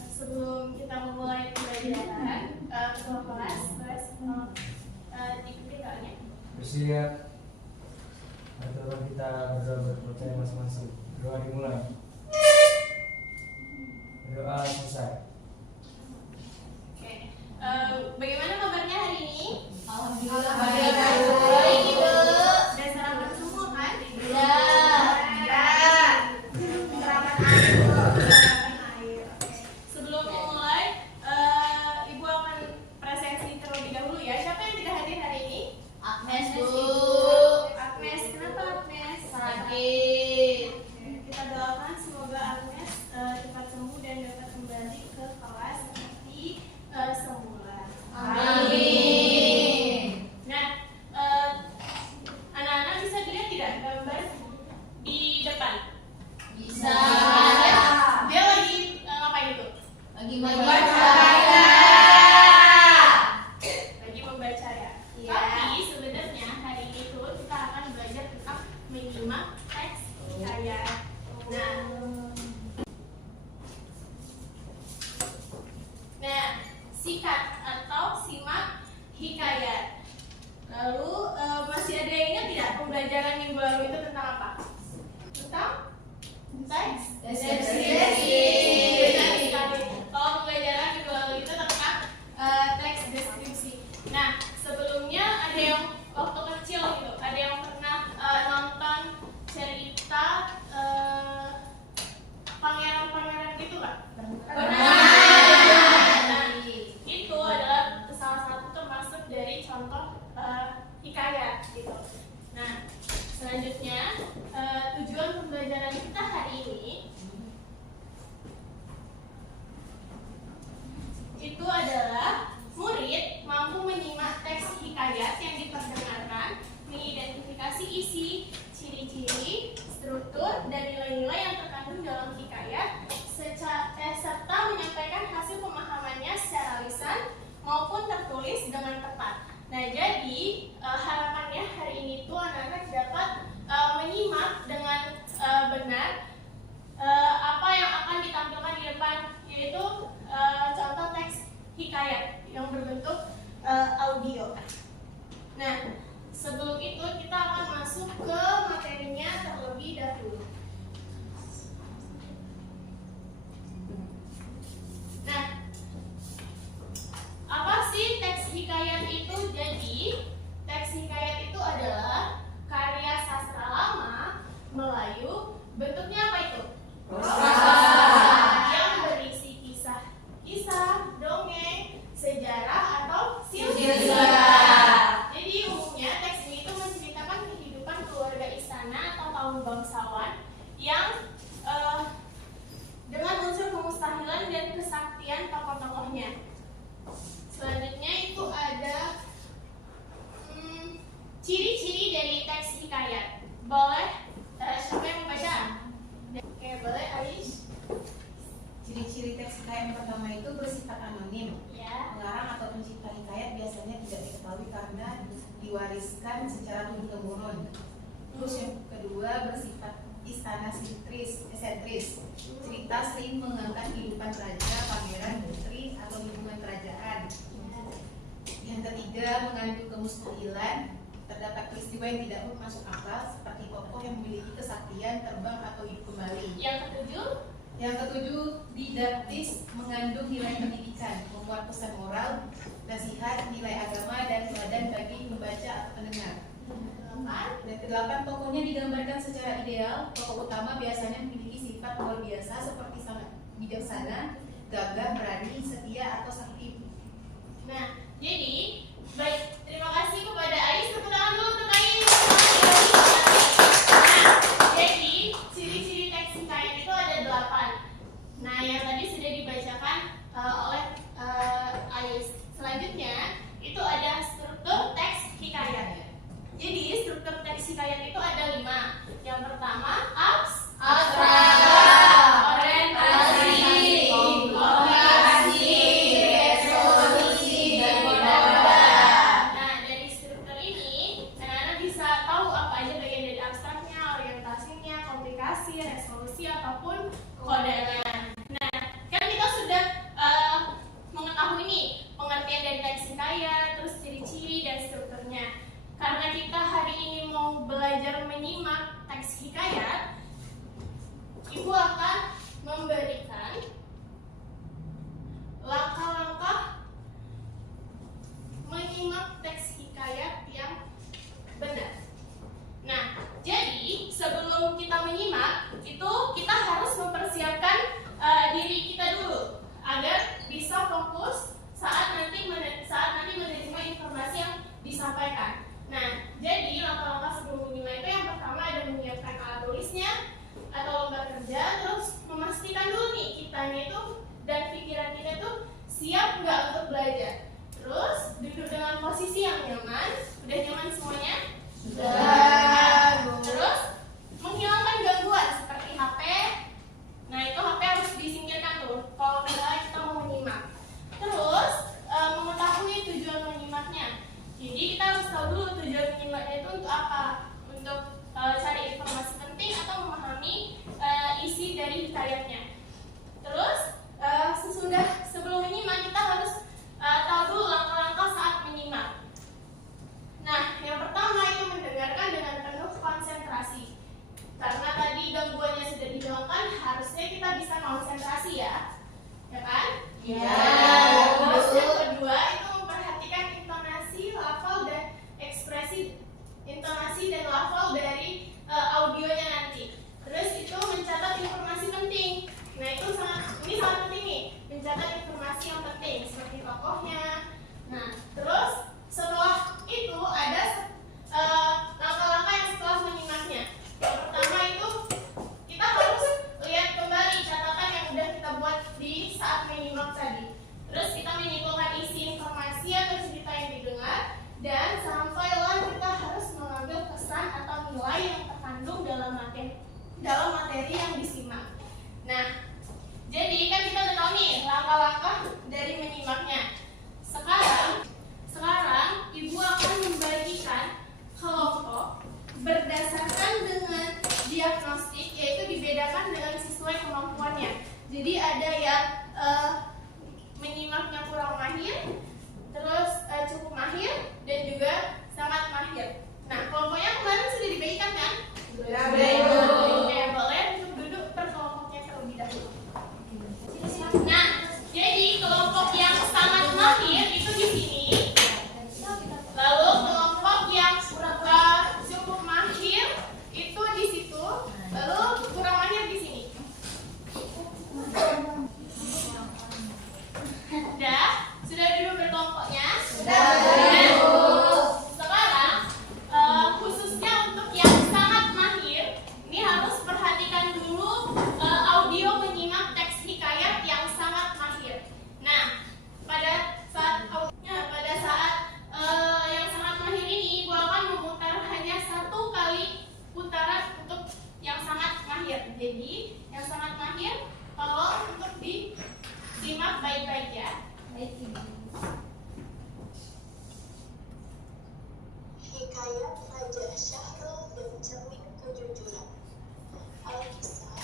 Sebelum kita memulai pembelajaran, ketua kelas diikuti doanya. Bersiap. Atau kita berdoa berpercaya masing-masing. Doa dimulai. Doa selesai. Oke. Bagaimana kabarnya hari ini? Alhamdulillah. Baik, Ibu. Sudah sarapan semua kan? Iya. Sarapan air. Oke. Sebelum memulai, Ibu akan presensi terlebih dahulu ya. Siapa yang tidak hadir hari ini? Agnes, Bu. Agnes. Kenapa Agnes? Sakit. Kita doakan semoga Agnes cepat sembuh dan dapat kembali ke kelas seperti semula. Amin. Nah, anak-anak bisa dilihat tidak gambar di depan? Bisa. Dia lagi ngapain itu? Lagi membaca. Lagi membaca ya. Iya. Tapi sebenarnya hari ini tuh kita akan belajar tentang menyimak teks hikayat. Nah, sikat atau simak hikayat. Lalu masih ada yang ingat tidak pembelajaran minggu lalu itu tentang apa? Tentang teks Deskripsi. Benar sekali. Kalau pembelajaran minggu lalu itu tentang teks deskripsi. Nah, sebelumnya ada yang waktu kecil gitu, ada yang pernah nonton cerita pangeran-pangeran gitu nggak? Pernah. Nah, itu adalah salah satu termasuk dari contoh hikayat gitu. Nah, selanjutnya tujuan pembelajaran kita hari ini itu adalah murid mampu menyimak teks hikayat yang diperdengarkan, mengidentifikasi isi, ciri-ciri, struktur, dan nilai-nilai yang terkandung dalam hikayat, serta menyampaikan hasil pemahamannya secara lisan maupun tertulis dengan tepat. Nah, jadi harapannya hari ini tuh anak-anak dapat menyimak dengan benar apa yang akan ditampilkan di depan, yaitu contoh teks hikayat yang berbentuk audio. Nah, sebelum itu kita akan masuk ke materinya terlebih dahulu. Nah, apa sih teks hikayat itu? Jadi, teks hikayat itu adalah karya sastra lama Melayu. Bentuknya apa itu? Yang berisi kisah, dongeng, sejarah atau silsilah. Jadi umumnya teks ini itu menceritakan kehidupan keluarga istana atau kaum bangsawan yang dengan unsur kemustahilan dan kesaktian tokoh-tokohnya. Selanjutnya itu ada ciri-ciri dari teks hikayat. Boleh siapa yang membaca? Oke, boleh Aish. Ciri-ciri teks hikayat yang pertama itu bersifat anonim. Ya. Pengarang atau pencipta hikayat biasanya tidak diketahui karena diwariskan secara turun-temurun. Terus yang kedua bersifat istana sentris. Cerita sering mengangkat kehidupan raja, pangeran, putri, atau hubungan kerajaan. Yang ketiga mengandung kemustahilan. Terdapat peristiwa yang tidak masuk akal seperti tokoh yang memiliki kesaktian, terbang, atau hidup kembali. Yang ketujuh didaktis, mengandung nilai pendidikan, membuat pesan moral, nasihat, nilai agama, dan teladan bagi pembaca atau pendengar. Dan kedelapan, tokohnya digambarkan secara ideal. Tokoh utama biasanya memiliki sifat luar biasa seperti sangat bijaksana, gagah, berani, setia, atau sakti. Nah, jadi baik, terima kasih kepada Ais. Tepuk tangan dulu untuk Ais. Nah, jadi ciri-ciri teks hikayat itu ada 8. Nah, yang tadi sudah dibacakan oleh Ais. Selanjutnya itu ada struktur teks hikayat. Jadi struktur teks hikayat itu ada 5. Yang pertama orientasi, resolusi, dan modal. siap nggak untuk belajar? Terus duduk dengan posisi yang nyaman. Udah nyaman semuanya? Sudah. Terus menghilangkan gangguan seperti HP. Nah itu HP harus disingkirkan tuh kalau misalnya kita mau menyimak. Terus mengetahui tujuan menyimaknya. Jadi kita harus tahu dulu tujuan menyimaknya itu untuk apa. Untuk cari informasi penting atau memahami isi dari hikayatnya. Terus sebelum menyimak kita harus tahu dulu langkah-langkah saat menyimak. Nah, yang pertama itu mendengarkan dengan penuh konsentrasi. Karena tadi gangguannya sudah dihilangkan, harusnya kita bisa konsentrasi ya, ya kan? Iya. Terus yang kedua itu memperhatikan intonasi, lafal dan ekspresi, intonasi dan lafal dari audionya nanti. Terus itu mencatat informasi penting. Nah itu ini sangat penting nih, mencatat informasi yang penting seperti tokohnya. Nah terus setelah itu ada langkah-langkah yang setelah menyimaknya. Yang pertama itu kita harus lihat kembali catatan yang sudah kita buat di saat menyimak tadi. Terus kita menyimpulkan isi informasi atau cerita yang didengar, dan sampailah kita harus mengambil pesan atau nilai yang terkandung dalam materi yang disimak. Nah, jadi kan kita udah tahu nih langkah-langkah dari menyimaknya. Sekarang Ibu akan membagikan kelompok berdasarkan dengan diagnostik, yaitu dibedakan dengan sesuai kemampuannya. Jadi ada yang menyimaknya kurang mahir, terus cukup mahir, dan juga sangat mahir. Nah, kelompoknya kemarin sudah dibagikan kan? Sudah. Oke, boleh untuk duduk per kelompoknya terlebih dahulu. Nah, jadi kelompok yang sangat mahir itu di sini. Lalu kelompok yang cukup mahir itu di situ. Lalu kurang mahir di sini. Sudah duduk berkelompoknya? Sudah. Sekarang khususnya untuk yang sangat mahir, ini harus perhatikan dulu audio menyimak teks hikayat yang sangat mahir. Nah, pada saat yang sangat mahir ini, Ibu akan memutar hanya 1 kali putaran untuk yang sangat mahir. Jadi, yang sangat mahir tolong untuk disimak baik-baik ya. Hikayat Raja Syahrul dan Cermin Kejujuran. Alkisah,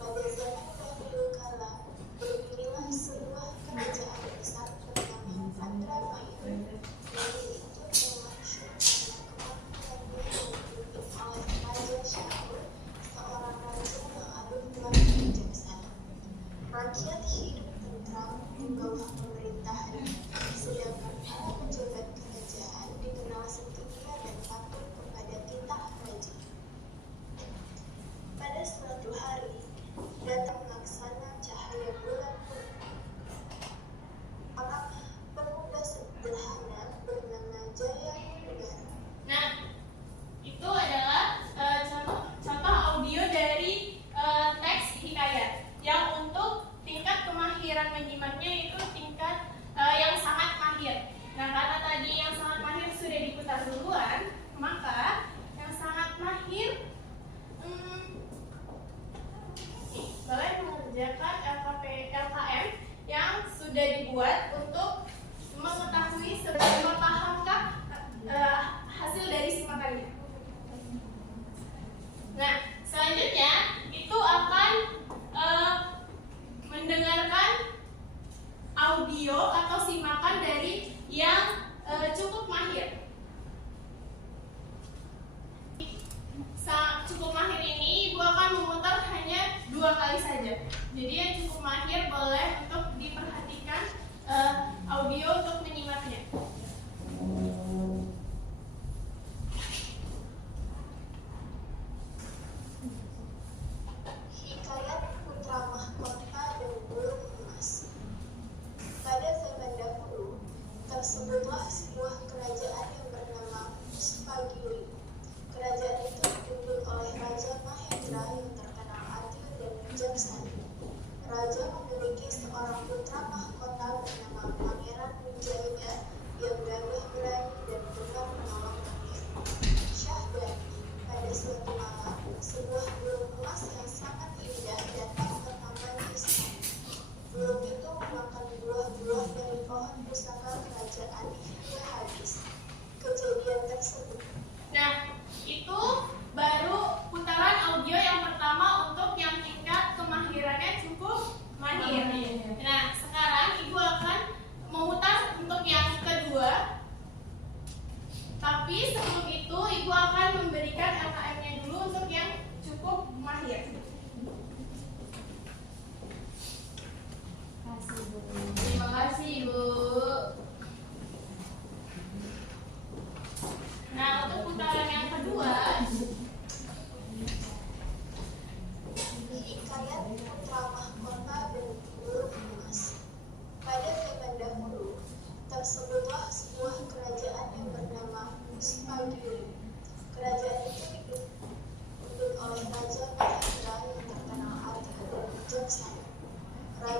pada zaman dahulu kala berdirilah sebuah kerajaan besar bernama Indramayu. Negeri itu termasyhur karena kemampuannya dipimpin oleh Raja Syahrul, seorang raja yang agung dan bijaksana. Rakyat hidup tentram di bawah pemerintahannya, sedangkan para pejabat kerajaan dikenal setia dan patuh kepada titah raja. Pada suatu hari, datang laksana cahaya bulan purnama. Orang pemuda sederhana bernama Jaya Negara. Nah, itu adalah contoh audio dari teks hikayat yang untuk tingkat kemahiran menyimaknya itu tingkat yang sangat mahir. Nah, karena tadi yang sangat mahir sudah diputar duluan, maka yang sangat mahir boleh mengerjakan LKM yang sudah dibuat untuk mengetahui seberapa pahamkah hasil dari simakannya. Nah, selanjutnya itu akan mendengarkan audio atau simakan dari yang cukup mahir. Cukup mahir ini Ibu akan memutar hanya 2 kali saja. Jadi yang cukup mahir boleh untuk diperhatikan audio untuk menyimaknya. Hikayat Putra Mahkota dan Burung Emas. Pada zaman dahulu, tersebutlah sebuah kerajaan yang bernama Puspagiri. Kerajaan itu dipimpin oleh Raja Mahendra yang terkenal adil dan bijaksana. Raja memiliki seorang putra mahkota bernama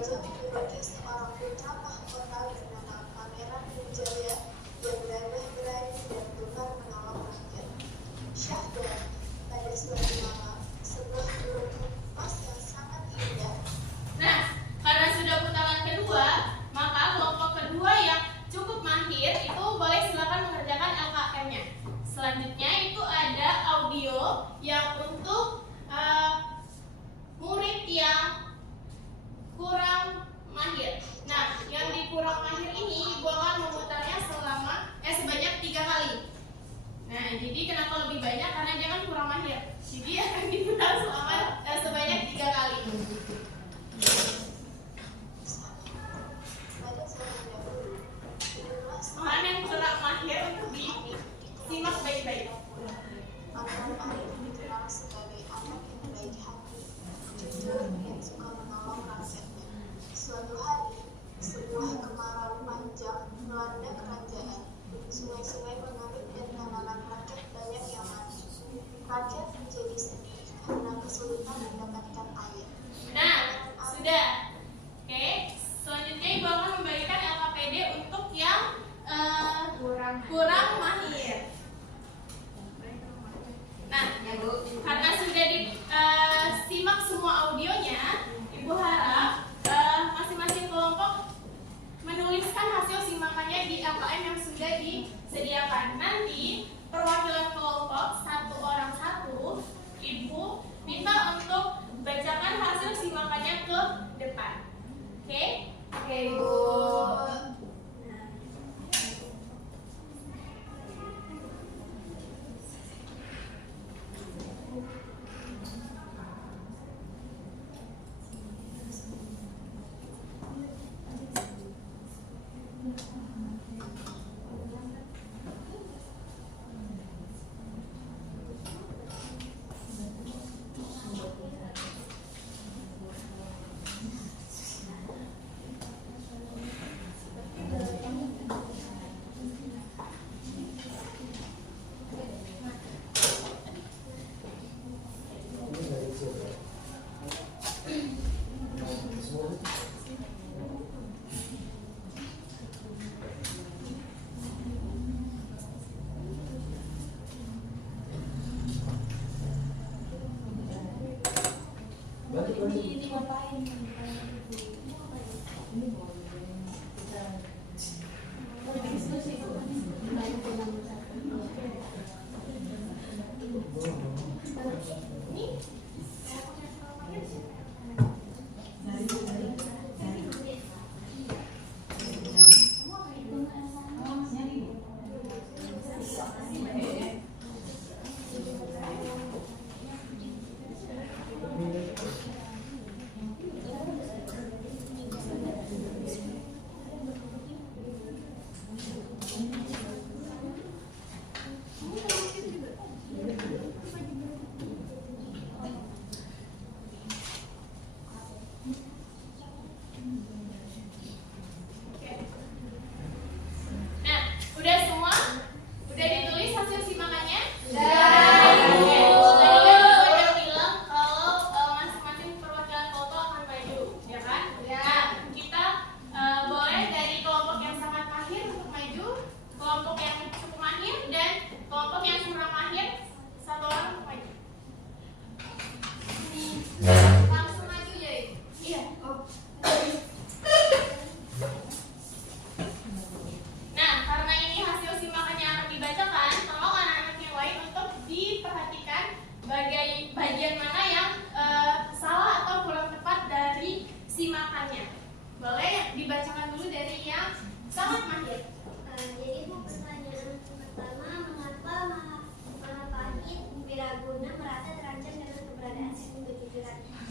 Raja memiliki seorang putra mahkota bernama Pangeran Wijaya yang gagah berani dan gemar menolong rakyat. Syahdan, pada suatu malam, sebuah burung emas yang sangat indah. Nah, karena sudah putaran kedua, maka kelompok kedua yang cukup mahir itu boleh silakan mengerjakan LKM-nya. Selanjutnya itu ada audio yang untuk murid yang kurang mahir. Nah, yang di kurang mahir ini Ibu akan memutarnya sebanyak 3 kali. Nah, jadi kenapa lebih banyak? Karena dia kan kurang mahir. Jadi akan diputar sebanyak 3 kali. Pada zaman dahulu, hiduplah Mohon yang kurang mahir untuk disimak baik-baik. Pangeran dikenal sebagai anak yang baik hati, jujur, dan suka menolong rakyatnya. Suatu hari, sebuah kemarau panjang melanda kerajaan. Sungai-sungai mengalir dan tanaman rakyat banyak yang mati. Rakyat menjadi sedih karena kesulitan mendapatkan air. Nah, sudah. Oke, selanjutnya Ibu akan membagikan LKPD untuk yang kurang mahir. Nah, karena sudah disimak semua audionya, Ibu harap masing-masing kelompok menuliskan hasil simakannya di LKM yang sudah disediakan. Nanti perwakilan kelompok 1 orang 1, Ibu minta untuk bacakan hasil simakannya ke depan. Oke? Oke, Ibu.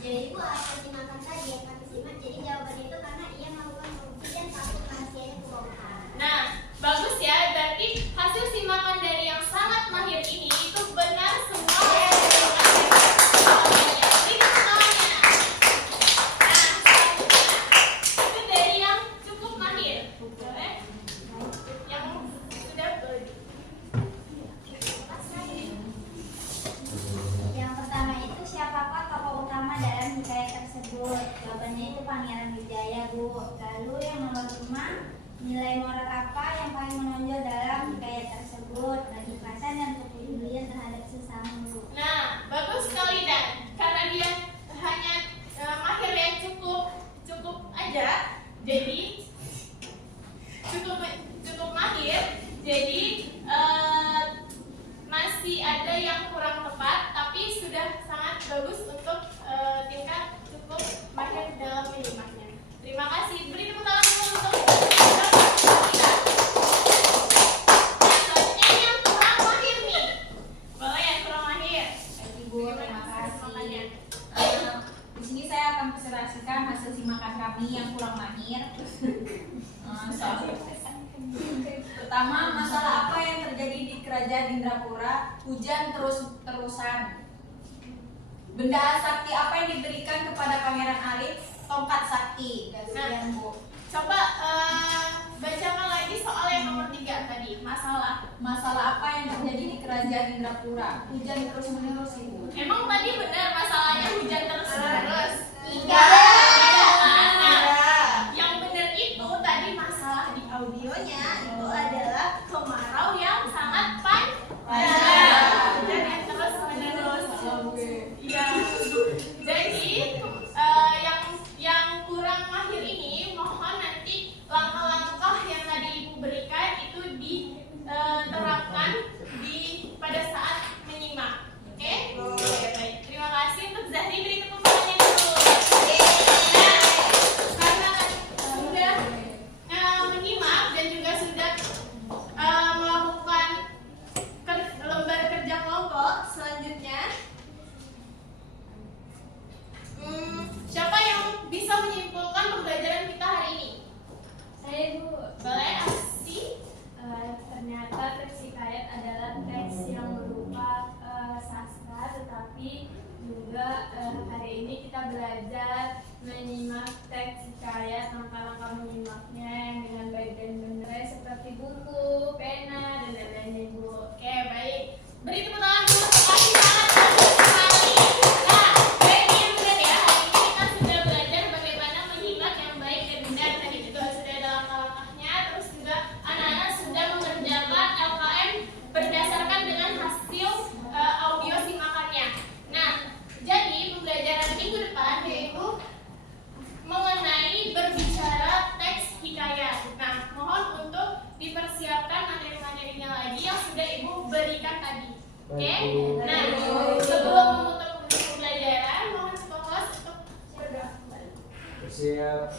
Jadi Bu akan simakan tadi yang kami simak. Jadi jawabannya itu karena ia melakukan korupsi dan takut rahasianya kebongkar. Nah, bagus ya. Berarti hasil simakan dari yang sangat mahir ini itu benar semua. Beri tepuk tangannya. Nah, itu dari yang cukup mahir. Boleh? Yang sudah Yang pertama itu siapakah tokoh utama dalam hikayat tersebut? Jawabannya itu Pangeran Pangeran Wijaya, Bu. Lalu yang nomor 5, nilai moral apa yang paling menonjol dalam hikayat tersebut? Keikhlasan dan kepedulian terhadap sesama, Bu. Nah, bagus sekali Dan. Karena dia hanya mahir yang cukup aja, jadi cukup mahir. Jadi masih ada yang kurang tepat, tapi sudah sangat bagus untuk tingkat cukup mahir dalam menyimaknya. Terima kasih. Beri tepuk tangan dulu untuk kita. Selanjutnya yang kurang mahir nih. Boleh yang kurang mahir. Baik, Ibu, terima Makanya. kasih. Di sini saya akan presentasikan hasil simakan kami yang kurang mahir. Soal pertama, masalah apa yang terjadi di kerajaan Indrapura? Hujan terus-terusan. Benda sakti apa yang diberikan kepada Pangeran Arif? Tongkat sakti. Kemudian, Bu. Coba bacakan lagi soal yang nomor 3 tadi. Masalah apa yang terjadi di kerajaan Indrapura? Hujan terus-menerus, Ibu. Emang tadi benar masalahnya hujan terus-menerus? Tiga. Yang benar itu tadi masalah di audionya itu adalah kemarau yang sangat panjang. Hujan yang terus-menerus. Iya. Jadi yang kurang mahir ini mohon nanti langkah-langkah yang tadi Ibu berikan itu diterapkan pada saat menyimak. Oke? Oke, baik. Terima kasih untuk Zahri, beri tepuk tangannya dulu. Karena sudah menyimak dan juga sudah melakukan lembar kerja kelompok selanjutnya. Siapa yang bisa menyimpulkan pembelajaran kita hari ini? Saya, Bu. Boleh, Asi? Ternyata teks hikayat adalah teks yang berupa sastra, tetapi juga hari ini kita belajar menyimak teks hikayat, langkah-langkah menyimaknya yang dengan baik dan benar seperti buku, pena, dan lain-lainnya, Bu. Oke, baik. Beri tepuk tangan dulu untuk Asi, sangat bagus sekali. Nah, baik yang benar ya. Hari ini kita sudah belajar bagaimana menyimak yang baik dan benar. Tadi juga sudah ada langkah-langkahnya. Terus juga anak-anak sudah mengerjakan LKM berdasarkan dengan hasil audio simakannya. Nah, jadi pembelajaran minggu depan yaitu mengenai berbicara teks hikayat. Nah, mohon untuk dipersiapkan materi-materinya lagi yang sudah Ibu berikan tadi. Oke? Nah, sebelum menutup pembelajaran, mohon fokus untuk berdoa kembali. Bersiap.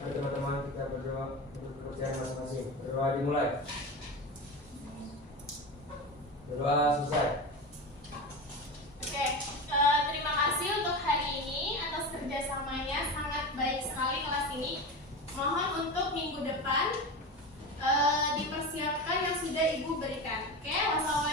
Mari teman-teman kita berdoa untuk pekerjaan masing-masing. Berdoa dimulai. Berdoa selesai. Oke, terima kasih untuk hari ini atas kerjasamanya, sangat baik sekali kelas ini. Mohon untuk minggu depan dipersiapkan yang sudah Ibu berikan. Oke, wassalamualaikum